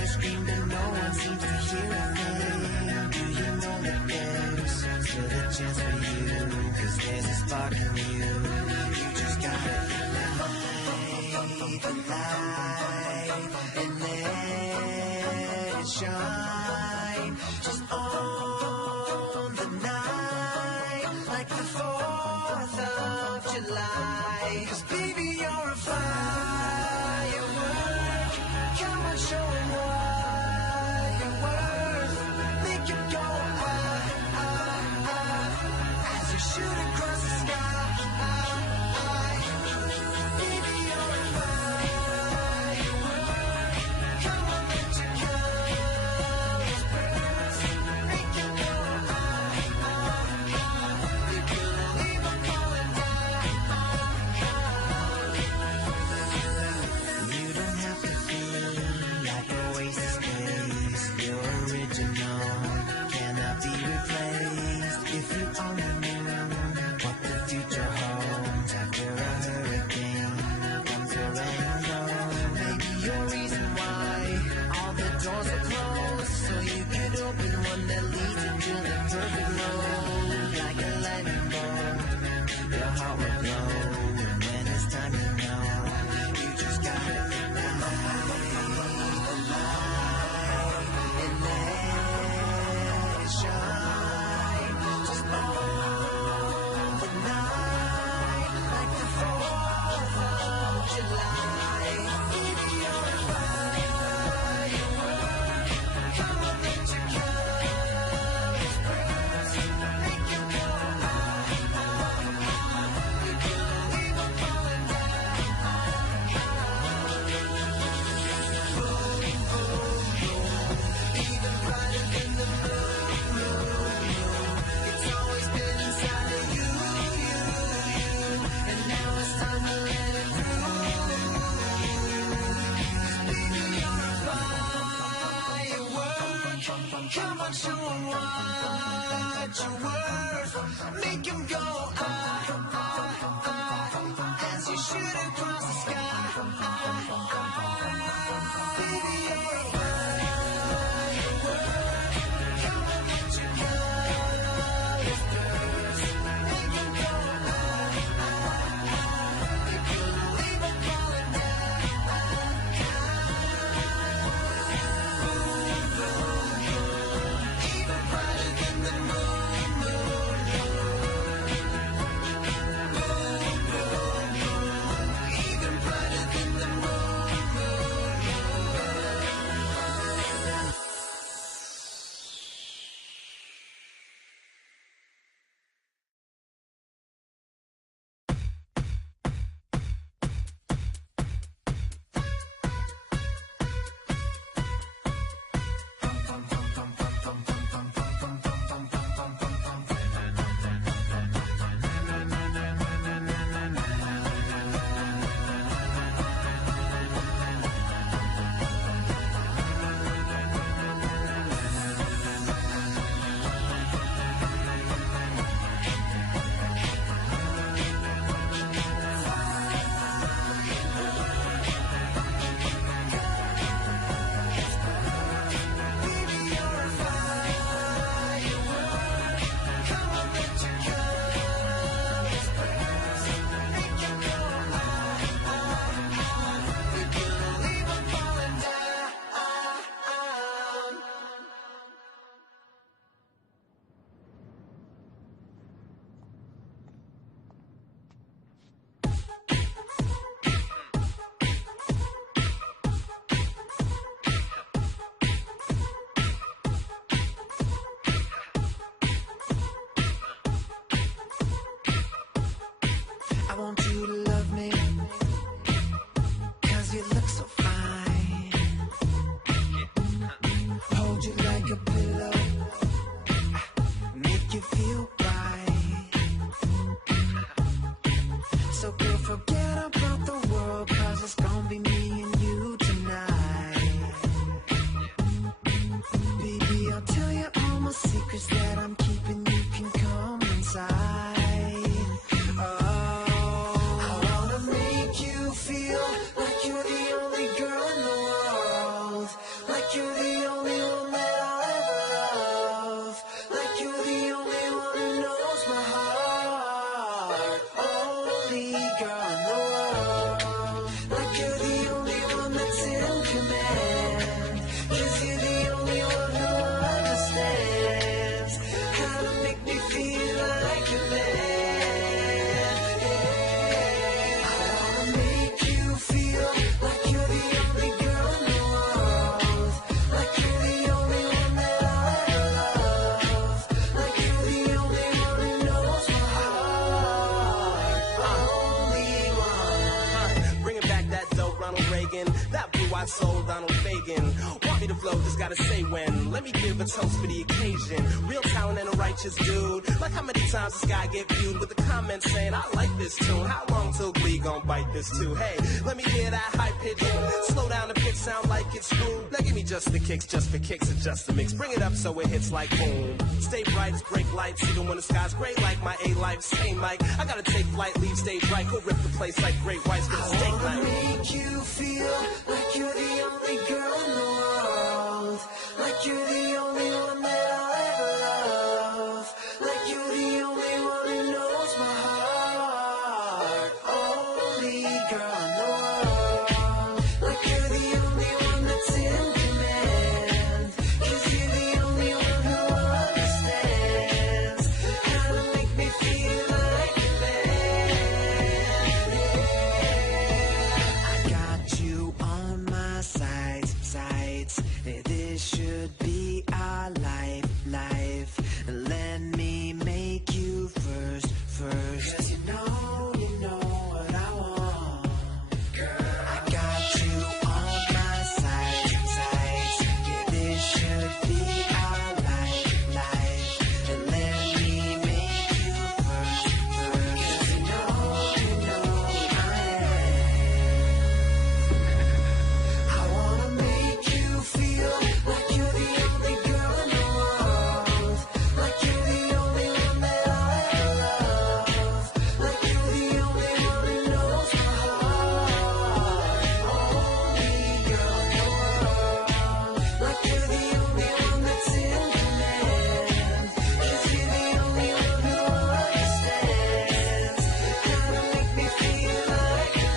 wanna scream, but no one seems to hear a thing. Do you know that there's still a chance for you? 'Cause there's a spark in you. You just gotta ignite the light and let it shine. Just on the night, like the 4th of July. 'Cause baby, you're a firework. Come on, show 'em what you're worth. Make it go as you shoot across the sky. Baby, you're a firework. Come on, let your colors burst. Make it go you can leave 'em falling down. You don't have to feel like Oasis days. You're original, cannot be replaced. If you only knew what the future holds after a hurricane comes your rainbow. Maybe your reason why all the doors are closed, so you could open one that leads into the perfect road. Like a lightning bolt, your heart will glow, and when it's time to know, you just gotta ignite the light and let it shine. Just on the night, like the 4th of July. Baby, you're a firework. Come on, let your colors burst. Make it go you can leave 'em falling down. Boom, boom, boom. Even brighter than the moon. It's always been inside of you. And now it's time to let it through. Baby, you're a firework. Come on, show 'em what you're worth. Make 'em go as you shoot across the sky. Baby, you're a firework. Come on, let your colors burst. Make 'em go you can leave 'em falling down. Boom, boom, boom. Even brighter than the moon. Boom, boom, boom. Even brighter than the moon. only girl in the world. Like you're the only one that's in command. 'Cause you're the only one who understands how to make me feel like a man. I wanna make you feel like you're the only girl in the world. Like you're the only one that I love. Like you're the only one who knows my heart. Only one. Bringing back that dope Ronald Reagan, that blue-eyed soul Donald Fagen. Want me to flow, just gotta say when. Let me give a toast for the occasion. Real talent and a righteous dude. Like how many times this guy get viewed with the comments saying, I like this tune. How long till Glee gon' bite this too? Hey, let me hear that high pitch. Slow down the pitch, sound like it's smooth. Now give me just the kicks, just for kicks and just a mix. Bring it up so it hits like boom. Stay bright as break lights, even when the sky's gray like my A-Life. Same mic, I gotta take flight, leave stage right. Go rip the place like great whites for the steak I night. wanna make you feel like you're the only girl in the world. Like you're the only one that I'll ever love. Like you're the only one who knows my heart. Only girl in the world. Like you're the only one that's in command. 'Cause you're the only one who understands how to make me feel like a man. I got you on my sides. This should be our life. Let me make you first. 'Cause you know what I want. Girl, I got you on my sides. This should be our life. Let me make you first. 'Cause you know I am. I wanna make you feel like you're the only girl in the world. Like you're the only one that I ever love. Like you're the only one who knows my heart. Only girl in the world. Like you're the only one that's in command. 'Cause you're the only one who understands how to make me feel like a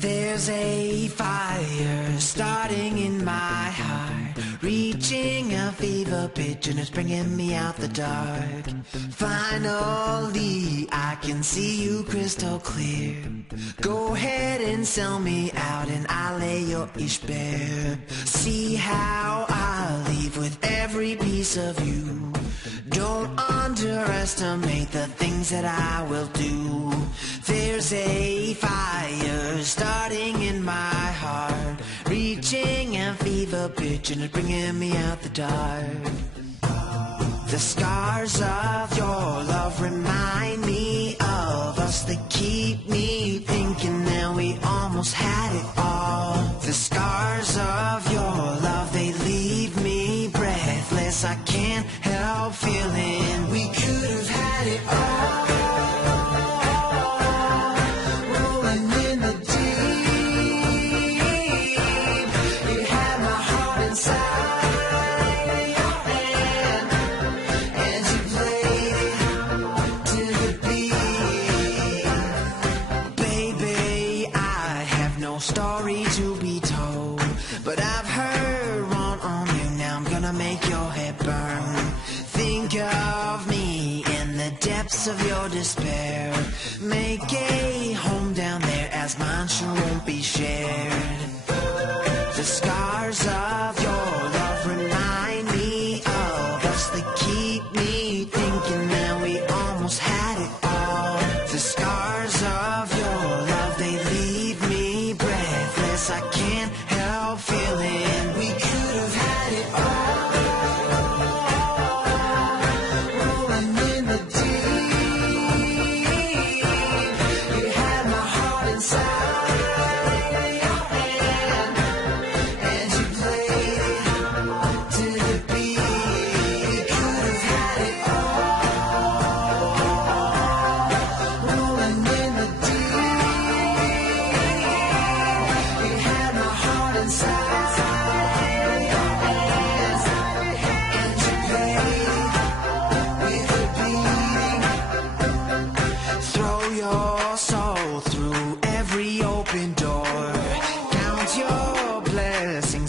There's a fire starting in my heart, reaching a fever pitch and it's bringing me out the dark. Finally, I can see you crystal clear. Go ahead and sell me out and I'll lay your ish bare. See how I leave with every piece of you. Don't underestimate the things that I will do. There's a fire starting in my heart, reaching a fever pitch and it's bringing me out the dark. The scars of your love remind me of us. They keep me thinking that we almost had it all. The scars of your love, they leave me breathless. I can't help feeling we could have had it all. Rolling in the deep, you had my heart inside your hand, and you played it to the beat. Baby, I have no story to be told, but I've heard one on you. Now I'm gonna make your head burn. Think of me in the depths of your despair. Make a home down there, as mine sure won't be shared. The scars of your love remind me of us. They keep me thinking that we almost had it all. The scars of your love, they leave me breathless. I can't help feeling we could have had it all. Rolling in the deep, you had my heart inside your hand.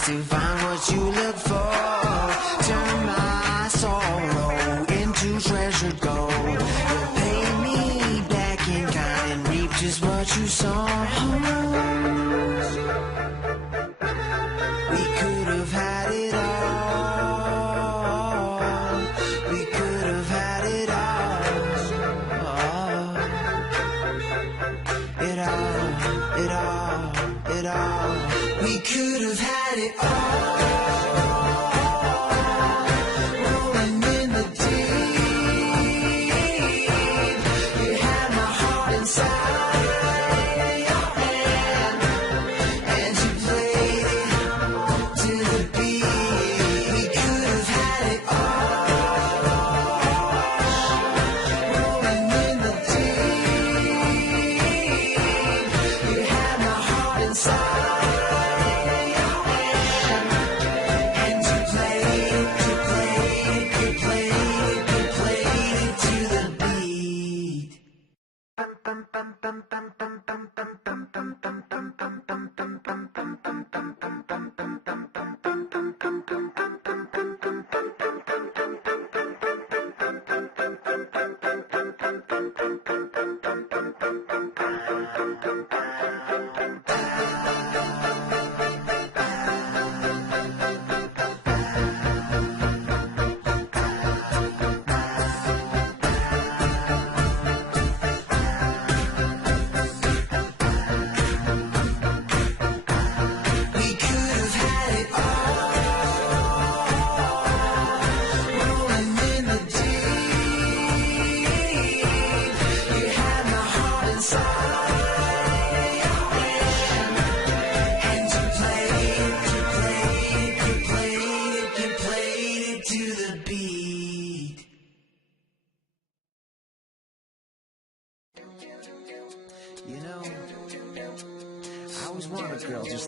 to find what you look for. Turn my sorrow into treasured gold. You pay me back in kind and reap just what you sow. We could have had it all. We could have had it all. It all. We could have had it all. Rolling in the deep. You had my heart inside your hand, and you played it to the beat. We could have had it all. Rolling in the deep. You had my heart inside. You know, I always wanted a girl just